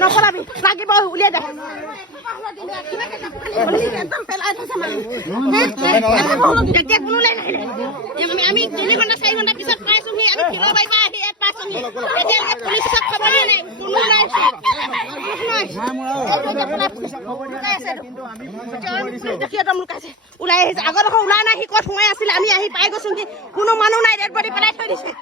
নপলাবি লাগিব উলিয়াই দে আমি 3 ঘণ্টা 4 ঘণ্টা পিছত পাইছোহি আমি কিলোবাই পৰা আহি ইয়াত পাইছোহি এতিয়ালৈকে পুলিচক খবৰ দিয়া নাই কোনো নাই ওলাই আহিছে আগত ওলাই নাই সি ক'ত সোমাই আছিলে আমি আহি পাই গৈছো কোনো মানুহ নাই ডেড বডি পেলাই থৈ দিছে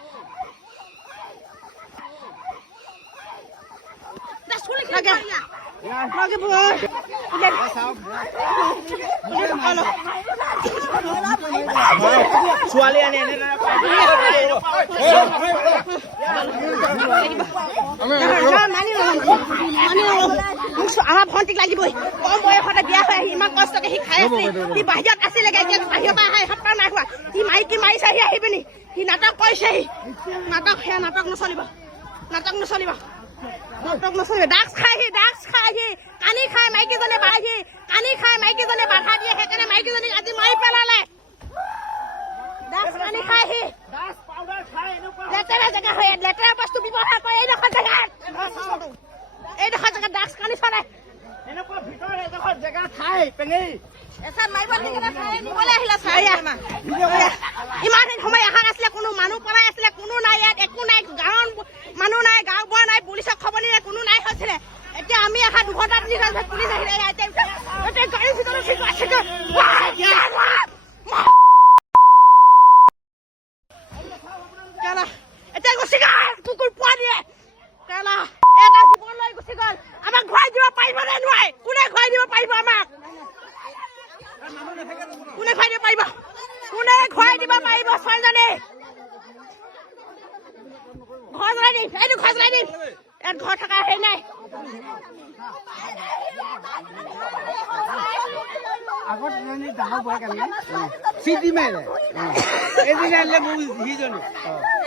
ছোৱালী আনি আমাৰ ভণ্টিক লাগিবই কম বয়সতে বিয়া হৈ আহি ইমান কষ্টকে সি খাই আছে সি বাহিৰত আছিলে এতিয়া বাহিৰৰ পৰা আহে এসপ্তাহ নাই হোৱা সি মাইকী মাৰিছে আহি আহিবিনি সি নাটক কৰিছেহি নাটক সেয়া নাটক নচলিব নাটক নচলিব ড্ৰাগছ খাইহি কানি খাই মাইকীজনে বাঢ়ি কানি খাই মাইকীজনে বাধা দিয়ে সেইকাৰণে মাইকীজনীক আজি মাৰি পেলালে ড্ৰাগছ কানি খাইহি লেতেৰা জেগা হয় লেতেৰা বস্তু ব্যৱহাৰ কৰে এইডোখৰ জেগাত ড্ৰাগছ কানি চলে এনেকুৱা ভিতৰ এডোখৰ জেগা ঠাই পেঙি এচাত মাৰিব নিবলৈ আহিলে ইমান দিন সময় অহা নাছিলে কোনো মানুহ পলাই আছিলে কোনো নাই ইয়াত একো নাই গাঁৱৰ মানুহ নাই গাঁও বোৱা নাই পুলিচক খবৰ নিলে কোনো নাই হৈছিলে এতিয়া আমি অহা 2 ঘণ্টা 3 ঘণ্টা পুলিচ আহিলে গাড়ীৰ ভিতৰত এতিয়া গুচি গ'ল কুকুৰ পোৱালিয়ে এটা জীৱন লৈ গুচি গ'ল আমাক ঘূৰাই দিব পাৰিব নে নোৱাৰে কোনে ঘূৰাই দিব পাৰিব আমাক কোনে ঘূৰাই দিব পাৰিব ছোৱালীজনী ঘৰ জ্বলাই দিম এইটো ঘৰ জ্বলাই দিম ইয়াত ঘৰ থকা হেৰি নাই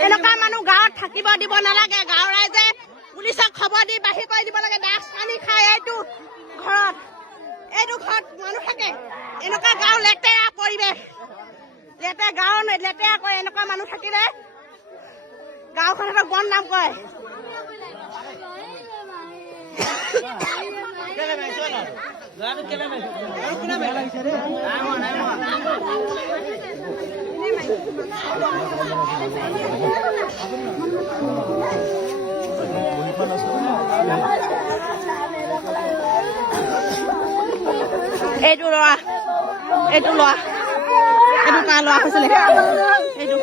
এনেকুৱা মানুহ গাঁৱত থাকিব দিব নালাগে গাঁৱৰ ৰাইজে পুলিচক খবৰ দি বাহিৰ কৰি দিব লাগে ড্ৰাগছ পানী খাই এইটো ঘৰত মানুহ থাকে এনেকুৱা গাঁও লেতেৰা পৰিৱেশ গাঁও লেতেৰা কৰে এনেকুৱা মানুহ থাকিলে গাঁওখনক বদনাম কৰে এইটো ল'ৰা কাৰ ল'ৰা হৈছিলে এইটো